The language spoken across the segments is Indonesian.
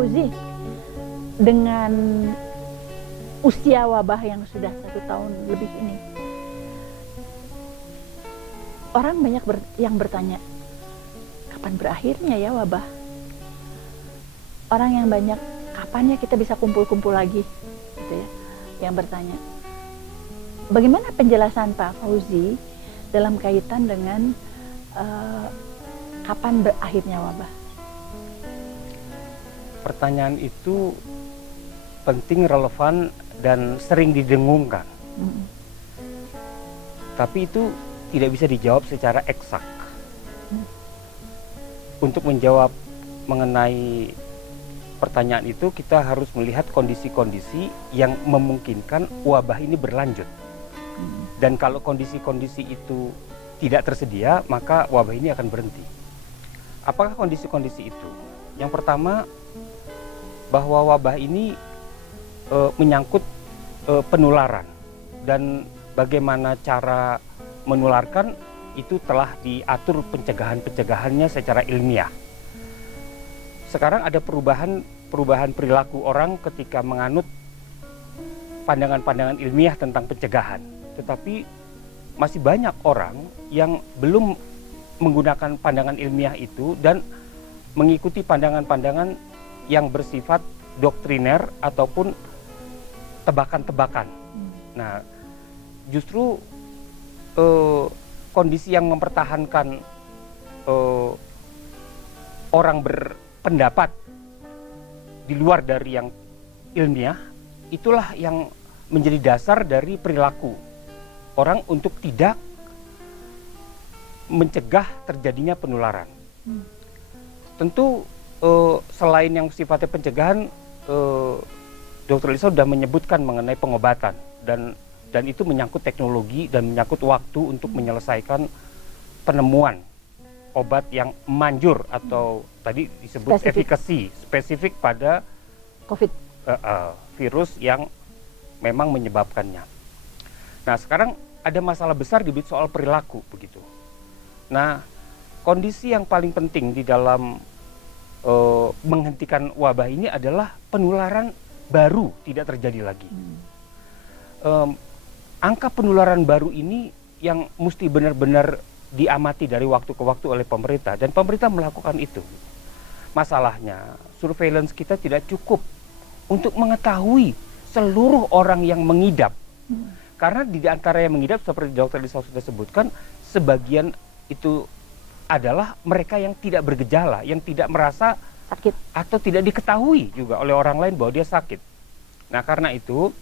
Fauzi, dengan usia wabah yang sudah 1 tahun lebih ini, orang banyak yang bertanya, kapan berakhirnya ya wabah? Orang yang banyak, kapan ya kita bisa kumpul-kumpul lagi? Gitu ya, yang bertanya. Bagaimana penjelasan Pak Fauzi dalam kaitan dengan kapan berakhirnya wabah? Pertanyaan itu penting, relevan, dan sering didengungkan. Tapi itu tidak bisa dijawab secara eksak. Untuk menjawab mengenai pertanyaan itu, kita harus melihat kondisi-kondisi yang memungkinkan wabah ini berlanjut. Dan kalau kondisi-kondisi itu tidak tersedia, maka wabah ini akan berhenti. Apakah kondisi-kondisi itu? Yang pertama, bahwa wabah ini menyangkut penularan, dan bagaimana cara menularkan itu telah diatur pencegahannya secara ilmiah. Sekarang ada perubahan perilaku orang ketika menganut pandangan-pandangan ilmiah tentang pencegahan, tetapi masih banyak orang yang belum menggunakan pandangan ilmiah itu dan mengikuti pandangan-pandangan yang bersifat doktriner ataupun tebakan-tebakan. Nah, justru kondisi yang mempertahankan orang berpendapat di luar dari yang ilmiah, itulah yang menjadi dasar dari perilaku orang untuk tidak mencegah terjadinya penularan. Tentu selain yang sifatnya pencegahan, Dr. Lisa sudah menyebutkan mengenai pengobatan, dan itu menyangkut teknologi dan menyangkut waktu untuk menyelesaikan penemuan obat yang manjur atau tadi disebut efikasi spesifik pada COVID, virus yang memang menyebabkannya. Nah, sekarang ada masalah besar di soal perilaku begitu. Nah, kondisi yang paling penting di dalam menghentikan wabah ini adalah penularan baru tidak terjadi lagi. Angka penularan baru ini yang mesti benar-benar diamati dari waktu ke waktu oleh pemerintah, dan pemerintah melakukan itu. Masalahnya, surveillance kita tidak cukup untuk mengetahui seluruh orang yang mengidap. Karena di antara yang mengidap, seperti Dr. Lisa sudah sebutkan, sebagian itu adalah mereka yang tidak bergejala, yang tidak merasa sakit atau tidak diketahui juga oleh orang lain bahwa dia sakit. Nah, karena itu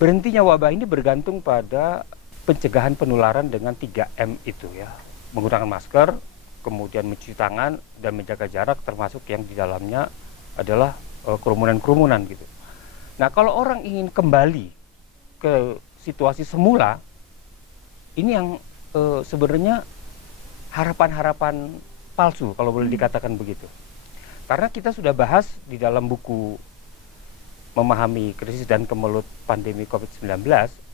berhentinya wabah ini bergantung pada pencegahan penularan dengan 3M itu ya. Menggunakan masker, kemudian mencuci tangan, dan menjaga jarak, termasuk yang di dalamnya adalah kerumunan-kerumunan gitu. Nah, kalau orang ingin kembali ke situasi semula, ini yang sebenarnya harapan-harapan palsu kalau boleh dikatakan begitu. Karena kita sudah bahas di dalam buku Memahami Krisis dan Kemelut Pandemi COVID-19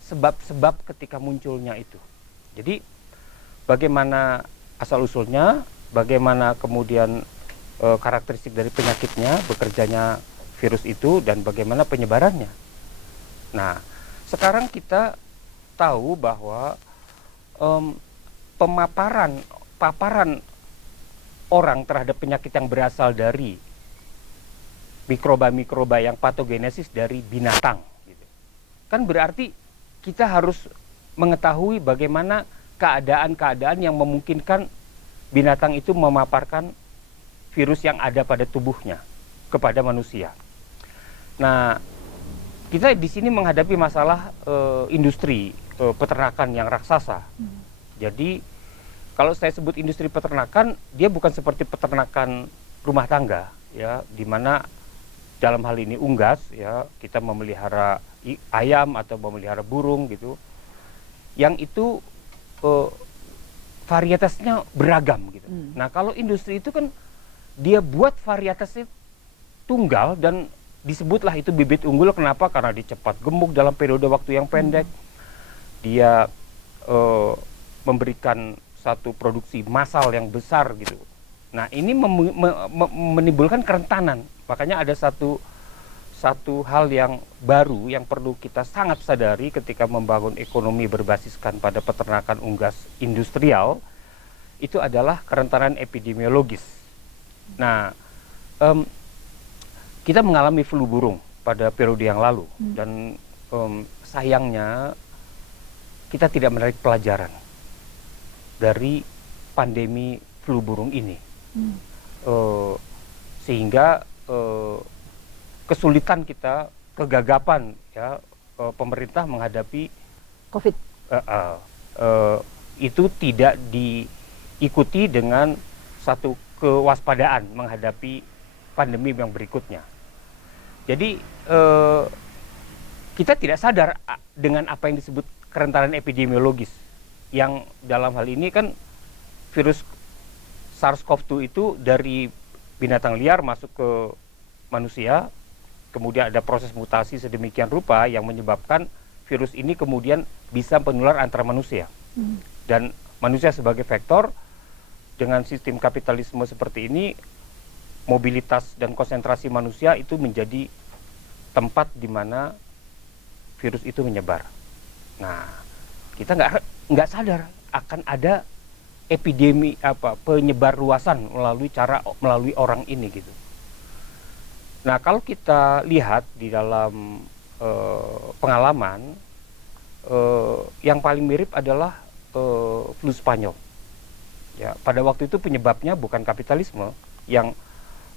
sebab-sebab ketika munculnya itu. Jadi bagaimana asal-usulnya, bagaimana kemudian karakteristik dari penyakitnya, bekerjanya virus itu, dan bagaimana penyebarannya. Nah, sekarang kita tahu bahwa paparan orang terhadap penyakit yang berasal dari mikroba-mikroba yang patogenesis dari binatang gitu. Kan berarti kita harus mengetahui bagaimana keadaan-keadaan yang memungkinkan binatang itu memaparkan virus yang ada pada tubuhnya kepada manusia. Nah, kita di sini menghadapi masalah industri peternakan yang raksasa. Jadi kalau saya sebut industri peternakan, dia bukan seperti peternakan rumah tangga, ya, di mana dalam hal ini unggas, ya, kita memelihara ayam atau memelihara burung gitu, yang itu varietasnya beragam gitu. Nah, kalau industri itu kan dia buat varietasnya tunggal dan disebutlah itu bibit unggul. Kenapa? Karena dia cepat gemuk dalam periode waktu yang pendek. Dia memberikan satu produksi massal yang besar gitu, Nah, ini menimbulkan kerentanan. Makanya ada satu hal yang baru yang perlu kita sangat sadari ketika membangun ekonomi berbasiskan pada peternakan unggas industrial, itu adalah kerentanan epidemiologis. Nah, kita mengalami flu burung pada periode yang lalu, dan sayangnya kita tidak menarik pelajaran dari pandemi flu burung ini. Sehingga kesulitan kita, kegagapan ya pemerintah menghadapi COVID. Itu tidak diikuti dengan satu kewaspadaan menghadapi pandemi yang berikutnya. Jadi kita tidak sadar dengan apa yang disebut kerentanan epidemiologis, yang dalam hal ini kan virus SARS-CoV-2 itu dari binatang liar masuk ke manusia, kemudian ada proses mutasi sedemikian rupa yang menyebabkan virus ini kemudian bisa menular antara manusia. Dan manusia sebagai vektor, dengan sistem kapitalisme seperti ini, mobilitas dan konsentrasi manusia itu menjadi tempat di mana virus itu menyebar. Nah, kita nggak sadar akan ada epidemi penyebar luasan melalui orang ini gitu. Nah, kalau kita lihat di dalam pengalaman, yang paling mirip adalah flu Spanyol. Ya, pada waktu itu penyebabnya bukan kapitalisme yang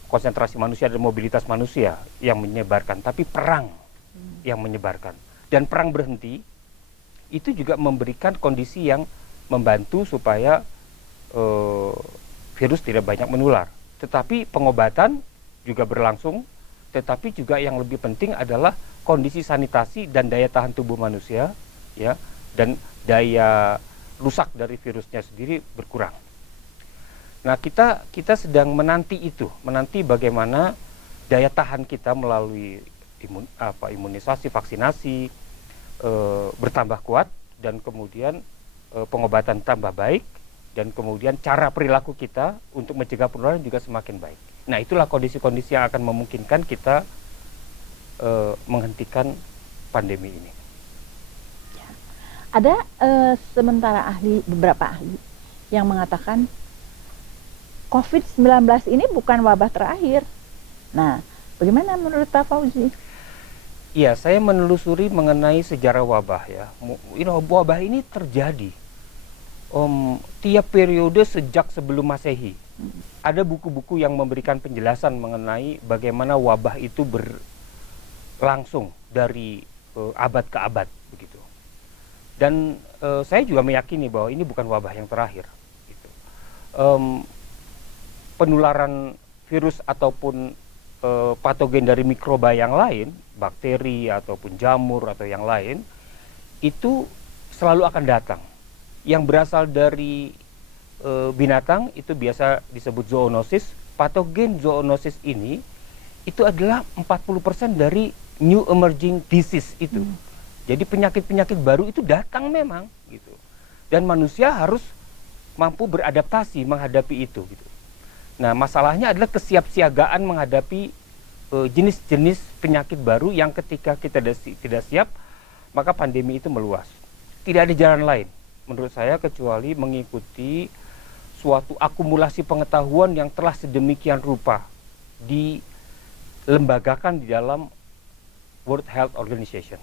konsentrasi manusia dan mobilitas manusia yang menyebarkan, tapi perang yang menyebarkan. Dan perang berhenti, itu juga memberikan kondisi yang membantu supaya virus tidak banyak menular. Tetapi pengobatan juga berlangsung, tetapi juga yang lebih penting adalah kondisi sanitasi dan daya tahan tubuh manusia, ya, dan daya rusak dari virusnya sendiri berkurang. Nah, kita sedang menanti bagaimana daya tahan kita melalui imunisasi, vaksinasi bertambah kuat, dan kemudian pengobatan tambah baik, dan kemudian cara perilaku kita untuk mencegah penularan juga semakin baik. Nah, itulah kondisi-kondisi yang akan memungkinkan kita menghentikan pandemi ini. Ada sementara beberapa ahli yang mengatakan COVID-19 ini bukan wabah terakhir. Nah, bagaimana menurut Pak Fauzi? Iya, saya menelusuri mengenai sejarah wabah ya. Wabah ini terjadi tiap periode sejak sebelum Masehi. Ada buku-buku yang memberikan penjelasan mengenai bagaimana wabah itu berlangsung dari abad ke abad begitu. Dan saya juga meyakini bahwa ini bukan wabah yang terakhir. Gitu. Penularan virus ataupun patogen dari mikroba yang lain, bakteri ataupun jamur atau yang lain, itu selalu akan datang. Yang berasal dari binatang itu biasa disebut zoonosis. Patogen zoonosis ini itu adalah 40% dari new emerging disease itu. Jadi penyakit-penyakit baru itu datang memang gitu. Dan manusia harus mampu beradaptasi menghadapi itu gitu. Nah, masalahnya adalah kesiapsiagaan menghadapi jenis-jenis penyakit baru yang ketika kita tidak siap, maka pandemi itu meluas. Tidak ada jalan lain menurut saya kecuali mengikuti suatu akumulasi pengetahuan yang telah sedemikian rupa dilembagakan di dalam World Health Organization.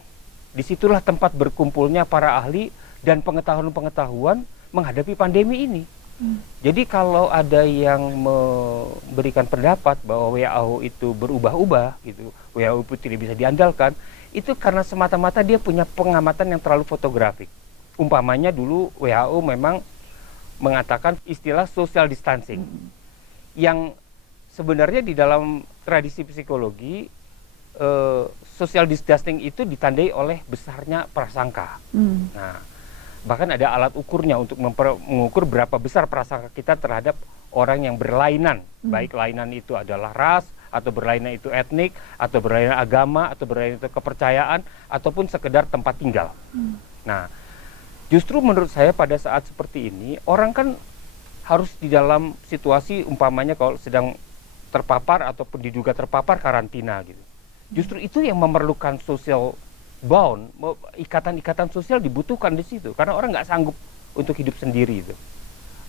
Disitulah tempat berkumpulnya para ahli dan pengetahuan-pengetahuan menghadapi pandemi ini. Jadi kalau ada yang memberikan pendapat bahwa WHO itu berubah-ubah gitu, WHO itu tidak bisa diandalkan, itu karena semata-mata dia punya pengamatan yang terlalu fotografik. Umpamanya dulu WHO memang mengatakan istilah social distancing, yang sebenarnya di dalam tradisi psikologi social distancing itu ditandai oleh besarnya prasangka. Nah, bahkan ada alat ukurnya untuk mengukur berapa besar prasangka kita terhadap orang yang berlainan. Baik lainan itu adalah ras, atau berlainan itu etnik, atau berlainan agama, atau berlainan itu kepercayaan, ataupun sekedar tempat tinggal. Nah, justru menurut saya pada saat seperti ini, orang kan harus di dalam situasi umpamanya kalau sedang terpapar ataupun diduga terpapar karantina gitu. Justru itu yang memerlukan social bond, ikatan-ikatan sosial dibutuhkan di situ karena orang nggak sanggup untuk hidup sendiri itu.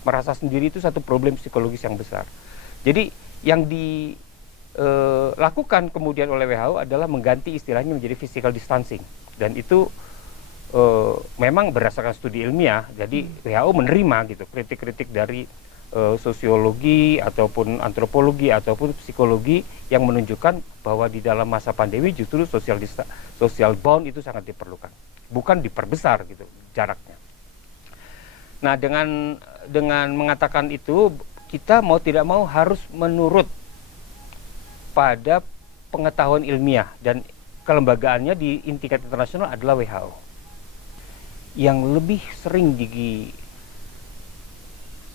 Merasa sendiri itu satu problem psikologis yang besar. Jadi yang dilakukan kemudian oleh WHO adalah mengganti istilahnya menjadi physical distancing, dan itu memang berdasarkan studi ilmiah. Jadi WHO menerima gitu kritik-kritik dari sosiologi ataupun antropologi ataupun psikologi yang menunjukkan bahwa di dalam masa pandemi justru social bond itu sangat diperlukan, bukan diperbesar gitu jaraknya. Nah, dengan mengatakan itu, kita mau tidak mau harus menurut pada pengetahuan ilmiah, dan kelembagaannya di tingkat internasional adalah WHO. Yang lebih sering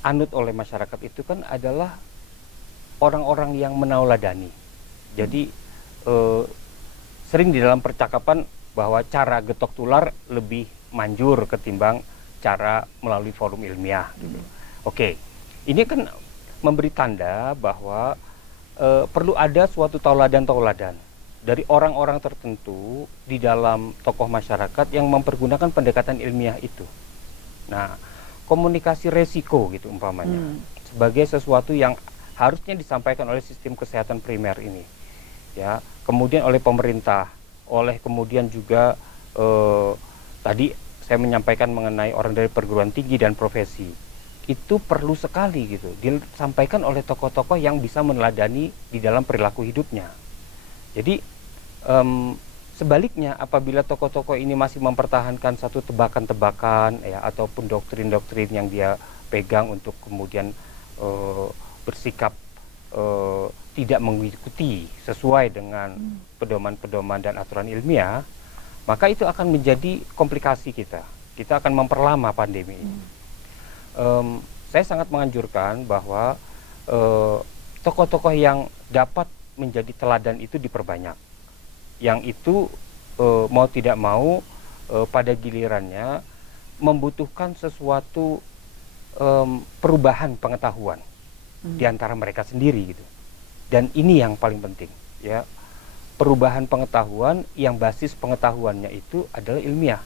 anut oleh masyarakat itu kan adalah orang-orang yang menauladani. Jadi sering di dalam percakapan bahwa cara getok tular lebih manjur ketimbang cara melalui forum ilmiah gitu. Oke, ini kan memberi tanda bahwa perlu ada suatu tauladan-tauladan dari orang-orang tertentu di dalam tokoh masyarakat yang mempergunakan pendekatan ilmiah itu. Nah, komunikasi resiko gitu umpamanya sebagai sesuatu yang harusnya disampaikan oleh sistem kesehatan primer ini, ya, kemudian oleh pemerintah, oleh kemudian juga tadi saya menyampaikan mengenai orang dari perguruan tinggi dan profesi, itu perlu sekali gitu disampaikan oleh tokoh-tokoh yang bisa meneladani di dalam perilaku hidupnya. Jadi sebaliknya, apabila tokoh-tokoh ini masih mempertahankan satu tebakan-tebakan ya ataupun doktrin-doktrin yang dia pegang untuk kemudian bersikap tidak mengikuti sesuai dengan pedoman-pedoman dan aturan ilmiah, maka itu akan menjadi komplikasi kita. Kita akan memperlama pandemi ini. Saya sangat menganjurkan bahwa tokoh-tokoh yang dapat menjadi teladan itu diperbanyak. Yang itu mau tidak mau pada gilirannya membutuhkan sesuatu perubahan pengetahuan di antara mereka sendiri gitu. Dan ini yang paling penting, ya, perubahan pengetahuan yang basis pengetahuannya itu adalah ilmiah.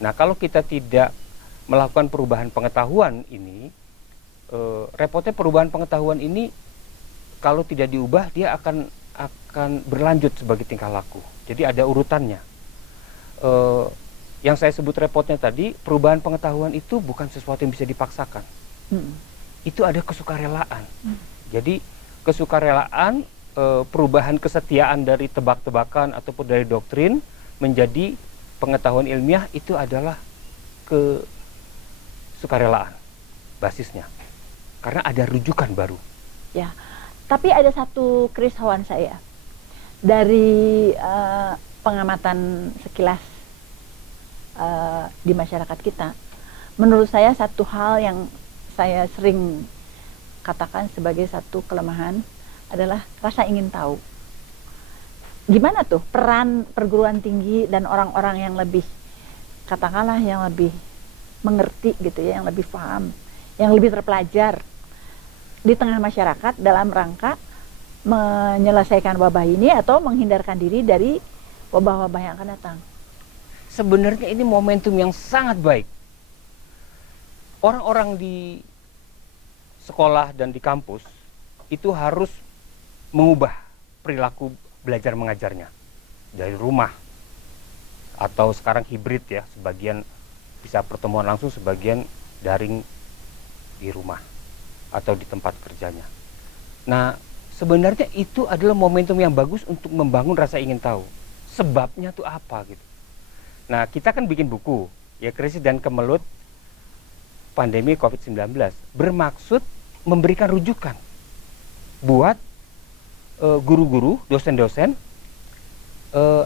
Nah, kalau kita tidak melakukan perubahan pengetahuan ini, repotnya perubahan pengetahuan ini kalau tidak diubah dia akan berlanjut sebagai tingkah laku. Jadi ada urutannya. Yang saya sebut repotnya tadi, perubahan pengetahuan itu bukan sesuatu yang bisa dipaksakan. Itu ada kesukarelaan. Jadi kesukarelaan, perubahan kesetiaan dari tebak-tebakan ataupun dari doktrin menjadi pengetahuan ilmiah itu adalah kesukarelaan basisnya. Karena ada rujukan baru. Ya. Tapi ada satu kerisauan saya dari pengamatan sekilas di masyarakat kita. Menurut saya satu hal yang saya sering katakan sebagai satu kelemahan adalah rasa ingin tahu. Gimana tuh peran perguruan tinggi dan orang-orang yang lebih, katakanlah yang lebih mengerti gitu ya, yang lebih paham, yang lebih terpelajar di tengah masyarakat dalam rangka menyelesaikan wabah ini atau menghindarkan diri dari wabah-wabah yang akan datang. Sebenarnya ini momentum yang sangat baik. Orang-orang di sekolah dan di kampus itu harus mengubah perilaku belajar mengajarnya dari rumah atau sekarang hibrid ya, sebagian bisa pertemuan langsung, sebagian daring di rumah atau di tempat kerjanya. Nah, sebenarnya itu adalah momentum yang bagus untuk membangun rasa ingin tahu. Sebabnya tuh apa gitu. Nah, kita kan bikin buku, ya, Krisis dan Kemelut Pandemi COVID-19, bermaksud memberikan rujukan buat guru-guru, dosen-dosen,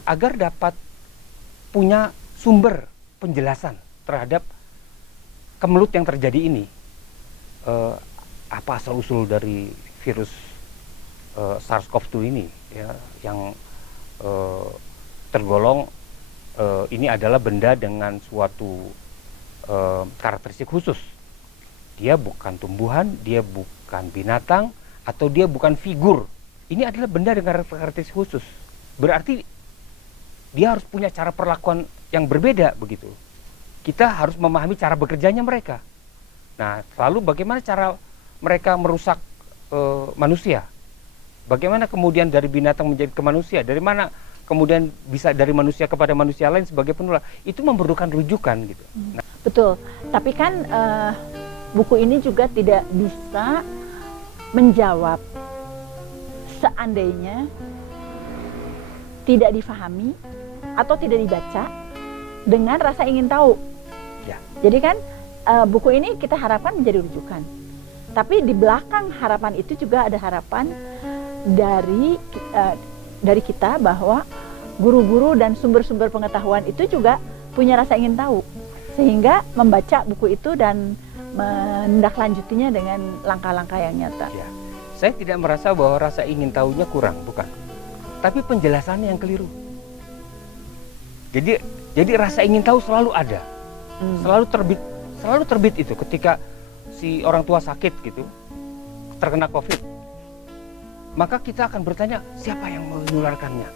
agar dapat punya sumber penjelasan terhadap kemelut yang terjadi ini. Apa asal-usul dari virus SARS-CoV-2 ini, ya, yang tergolong ini adalah benda dengan suatu karakteristik khusus. Dia bukan tumbuhan, dia bukan binatang, atau dia bukan figur. Ini adalah benda dengan karakteristik khusus. Berarti dia harus punya cara perlakuan yang berbeda begitu. Kita harus memahami cara bekerjanya mereka. Nah, lalu bagaimana cara mereka merusak manusia? Bagaimana kemudian dari binatang menjadi ke manusia? Dari mana kemudian bisa dari manusia kepada manusia lain sebagai penular? Itu memerlukan rujukan gitu. Nah, Betul. Tapi kan buku ini juga tidak bisa menjawab seandainya tidak difahami atau tidak dibaca dengan rasa ingin tahu. ya, Jadi kan buku ini kita harapkan menjadi rujukan. Tapi di belakang harapan itu juga ada harapan dari kita bahwa guru-guru dan sumber-sumber pengetahuan itu juga punya rasa ingin tahu. Sehingga membaca buku itu dan menindaklanjutinya dengan langkah-langkah yang nyata. ya. Saya tidak merasa bahwa rasa ingin tahunya kurang, bukan. Tapi penjelasannya yang keliru. Jadi rasa ingin tahu selalu ada. Selalu terbit itu ketika si orang tua sakit gitu, terkena COVID. Maka kita akan bertanya, siapa yang menularkannya?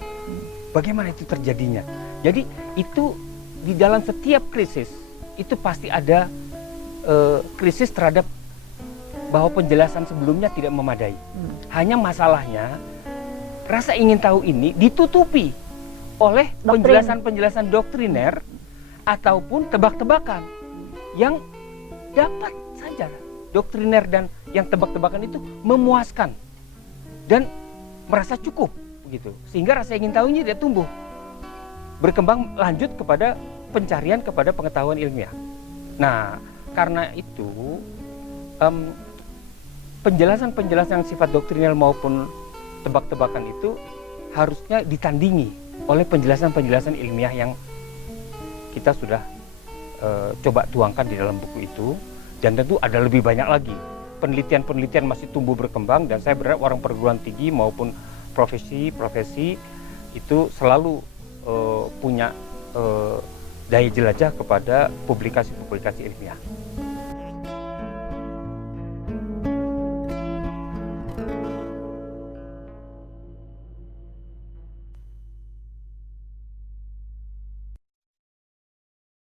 Bagaimana itu terjadinya? Jadi itu di dalam setiap krisis itu pasti ada krisis terhadap bahwa penjelasan sebelumnya tidak memadai. Hanya masalahnya rasa ingin tahu ini ditutupi oleh penjelasan-penjelasan doktriner ataupun tebak-tebakan yang dapat saja doktriner dan yang tebak-tebakan itu memuaskan dan merasa cukup begitu, sehingga rasa ingin tahunya tidak tumbuh, berkembang lanjut kepada pencarian kepada pengetahuan ilmiah. Nah, karena itu penjelasan-penjelasan yang sifat doktrinal maupun tebak-tebakan itu harusnya ditandingi oleh penjelasan-penjelasan ilmiah yang kita sudah coba tuangkan di dalam buku itu. Dan tentu ada lebih banyak lagi. Penelitian-penelitian masih tumbuh berkembang, dan saya berharap orang perguruan tinggi maupun profesi-profesi itu selalu punya daya jelajah kepada publikasi-publikasi ilmiah.